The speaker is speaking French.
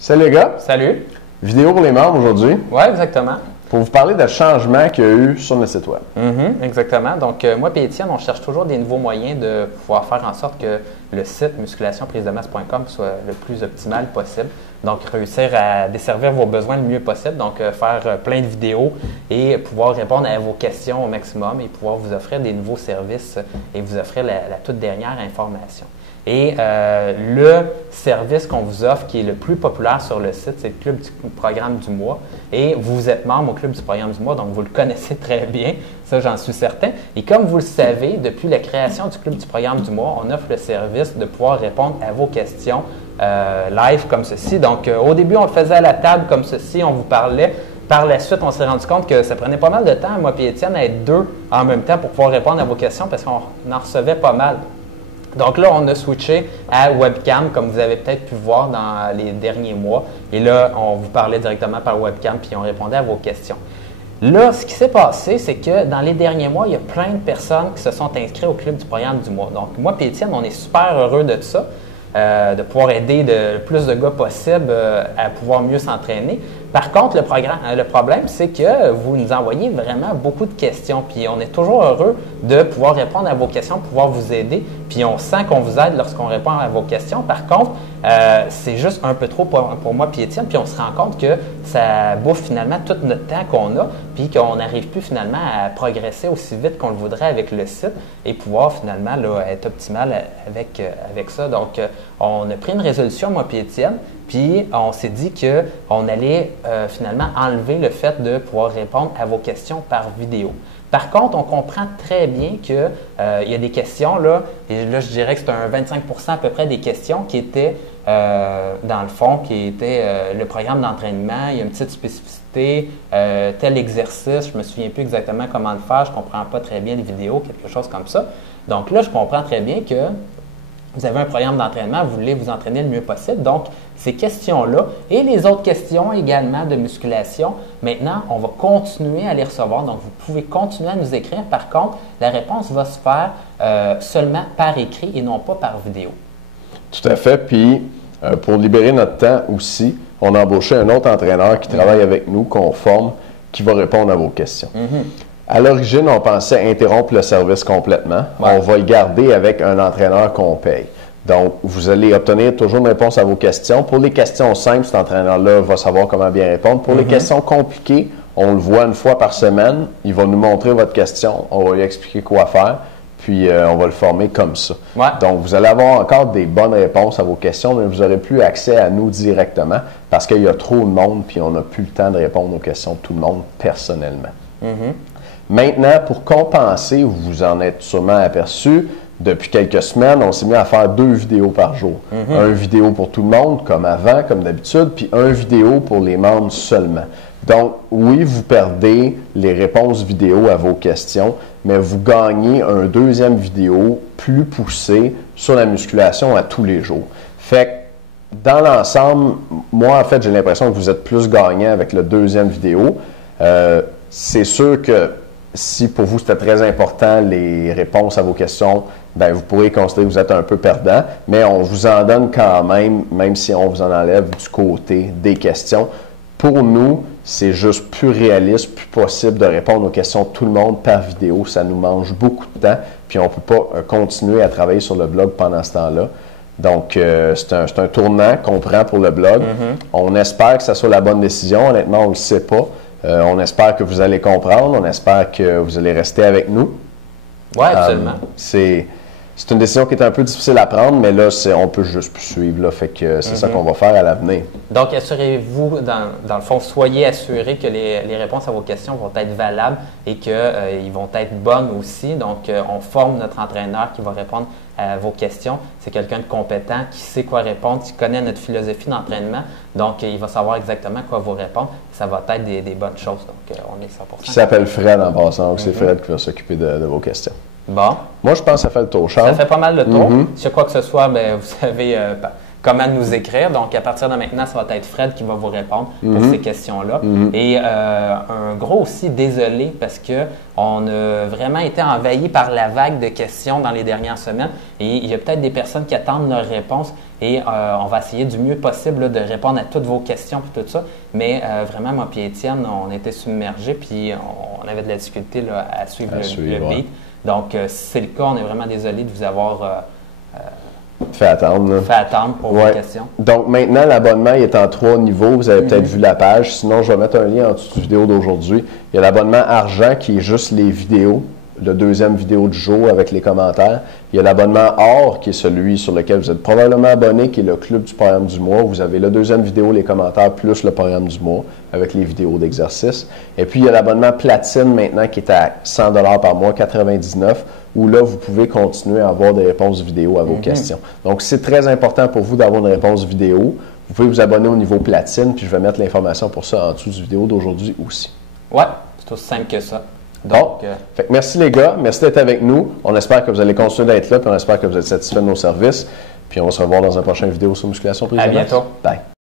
Salut les gars, Salut. vidéo pour les membres aujourd'hui Oui, exactement. pour vous parler des changements qu'il y a eu sur notre site web. Exactement. Donc, moi et Étienne, on cherche toujours des nouveaux moyens de pouvoir faire en sorte que le site musculationprisedemasse.com soit le plus optimal possible. Donc, réussir à desservir vos besoins le mieux possible. Donc, faire plein de vidéos et pouvoir répondre à vos questions au maximum et pouvoir vous offrir des nouveaux services et vous offrir la toute dernière information. Et le service qu'on vous offre qui est le plus populaire sur le site, c'est le Club du Programme du mois. Et vous êtes membre au Club du Programme du mois, donc vous le connaissez très bien, ça j'en suis certain. Et comme vous le savez, depuis la création du Club du Programme du mois, on offre le service de pouvoir répondre à vos questions live comme ceci. Donc au début, on le faisait à la table comme ceci, on vous parlait. Par la suite, on s'est rendu compte que ça prenait pas mal de temps, moi et Étienne, à être deux en même temps pour pouvoir répondre à vos questions parce qu'on en recevait pas mal. Donc là, on a switché à webcam, comme vous avez peut-être pu voir dans les derniers mois. Et là, on vous parlait directement par webcam, puis on répondait à vos questions. Là, ce qui s'est passé, c'est que dans les derniers mois, il y a plein de personnes qui se sont inscrites au Club du Programme du mois. Donc, moi et Étienne, on est super heureux de ça, de pouvoir aider le plus de gars possible à pouvoir mieux s'entraîner. Par contre, le problème, c'est que vous nous envoyez vraiment beaucoup de questions. Puis on est toujours heureux de pouvoir répondre à vos questions, pouvoir vous aider. Puis on sent qu'on vous aide lorsqu'on répond à vos questions. Par contre, c'est juste un peu trop pour moi et Étienne. Puis on se rend compte que ça bouffe finalement tout notre temps qu'on a. Puis qu'on n'arrive plus finalement à progresser aussi vite qu'on le voudrait avec le site et pouvoir finalement là, être optimal avec ça. Donc, on a pris une résolution, moi et Étienne. Puis, on s'est dit qu'on allait finalement enlever le fait de pouvoir répondre à vos questions par vidéo. Par contre, on comprend très bien qu'il y a des questions, là, et là, je dirais que c'est un 25 à peu près des questions qui étaient, dans le fond, qui étaient le programme d'entraînement, il y a une petite spécificité, tel exercice, je ne me souviens plus exactement comment le faire, je ne comprends pas très bien les vidéos, quelque chose comme ça. Donc là, je comprends très bien que vous avez un programme d'entraînement, vous voulez vous entraîner le mieux possible. Donc, ces questions-là et les autres questions également de musculation, maintenant, on va continuer à les recevoir. Donc, vous pouvez continuer à nous écrire. Par contre, la réponse va se faire seulement par écrit et non pas par vidéo. Tout à fait. Puis, pour libérer notre temps aussi, on a embauché un autre entraîneur qui travaille avec nous, qu'on forme, qui va répondre à vos questions. À l'origine, on pensait interrompre le service complètement. Ouais. On va le garder avec un entraîneur qu'on paye. Donc, vous allez obtenir toujours une réponse à vos questions. Pour les questions simples, cet entraîneur-là va savoir comment bien répondre. Pour les questions compliquées, on le voit une fois par semaine. Il va nous montrer votre question. On va lui expliquer quoi faire. Puis, on va le former comme ça. Ouais. Donc, vous allez avoir encore des bonnes réponses à vos questions, mais vous n'aurez plus accès à nous directement parce qu'il y a trop de monde puis on n'a plus le temps de répondre aux questions de tout le monde personnellement. Maintenant, pour compenser, vous vous en êtes sûrement aperçu, depuis quelques semaines, on s'est mis à faire 2 vidéos par jour. Un vidéo pour tout le monde, comme avant, comme d'habitude, puis un vidéo pour les membres seulement. Donc, oui, vous perdez les réponses vidéo à vos questions, mais vous gagnez un deuxième vidéo plus poussé sur la musculation à tous les jours. Fait que, dans l'ensemble, moi, en fait, j'ai l'impression que vous êtes plus gagnant avec le deuxième vidéo. C'est sûr que si pour vous c'était très important les réponses à vos questions, bien, vous pourrez considérer que vous êtes un peu perdant, mais on vous en donne quand même si on vous en enlève du côté des questions. Pour nous, c'est juste plus réaliste, plus possible de répondre aux questions de tout le monde par vidéo. Ça nous mange beaucoup de temps, puis on ne peut pas continuer à travailler sur le blog pendant ce temps-là. Donc, c'est un tournant qu'on prend pour le blog. On espère que ça soit la bonne décision. Honnêtement, on ne le sait pas. On espère que vous allez comprendre. On espère que vous allez rester avec nous. Oui, absolument. C'est une décision qui est un peu difficile à prendre, mais là, on peut juste plus suivre. Là, fait que c'est ça qu'on va faire à l'avenir. Donc, assurez-vous, dans le fond, soyez assurés que les réponses à vos questions vont être valables et qu'ils vont être bonnes aussi. Donc, on forme notre entraîneur qui va répondre à vos questions. C'est quelqu'un de compétent qui sait quoi répondre, qui connaît notre philosophie d'entraînement. Donc, il va savoir exactement quoi vous répondre. Ça va être des bonnes choses. Donc, on est 100%. Qui s'appelle Fred en passant. C'est Fred qui va s'occuper de vos questions. Bon. Moi, je pense que ça fait le tour, Charles. Ça fait pas mal de tour. Si y a quoi que ce soit, bien, vous savez, comment nous écrire. Donc, à partir de maintenant, ça va être Fred qui va vous répondre pour ces questions-là. Et un gros aussi désolé parce que on a vraiment été envahi par la vague de questions dans les dernières semaines et il y a peut-être des personnes qui attendent leur réponse et on va essayer du mieux possible là, de répondre à toutes vos questions et tout ça. Mais vraiment, moi et Étienne, on était submergés puis on avait de la difficulté là, à suivre le beat. Donc, si c'est le cas, on est vraiment désolé de vous avoir fait attendre pour vos questions. Donc maintenant, l'abonnement est en 3 niveaux. Vous avez peut-être vu la page. Sinon, je vais mettre un lien en dessous de la vidéo d'aujourd'hui. Il y a l'abonnement argent qui est juste les vidéos, le deuxième vidéo du jour avec les commentaires. Il y a l'abonnement or qui est celui sur lequel vous êtes probablement abonné, qui est le club du programme du mois. Vous avez la deuxième vidéo, les commentaires, plus le programme du mois avec les vidéos d'exercice. Et puis, il y a l'abonnement platine maintenant qui est à 100 $ par mois, 99 où là, vous pouvez continuer à avoir des réponses vidéo à vos questions. Donc, c'est très important pour vous d'avoir une réponse vidéo. Vous pouvez vous abonner au niveau platine, puis je vais mettre l'information pour ça en dessous du vidéo d'aujourd'hui aussi. Ouais, c'est aussi simple que ça. Donc, fait que merci les gars, merci d'être avec nous. On espère que vous allez continuer d'être là, puis on espère que vous êtes satisfaits de nos services. Puis on va se revoir dans une prochaine vidéo sur Musculation Prise de Masse. À bientôt. Bye.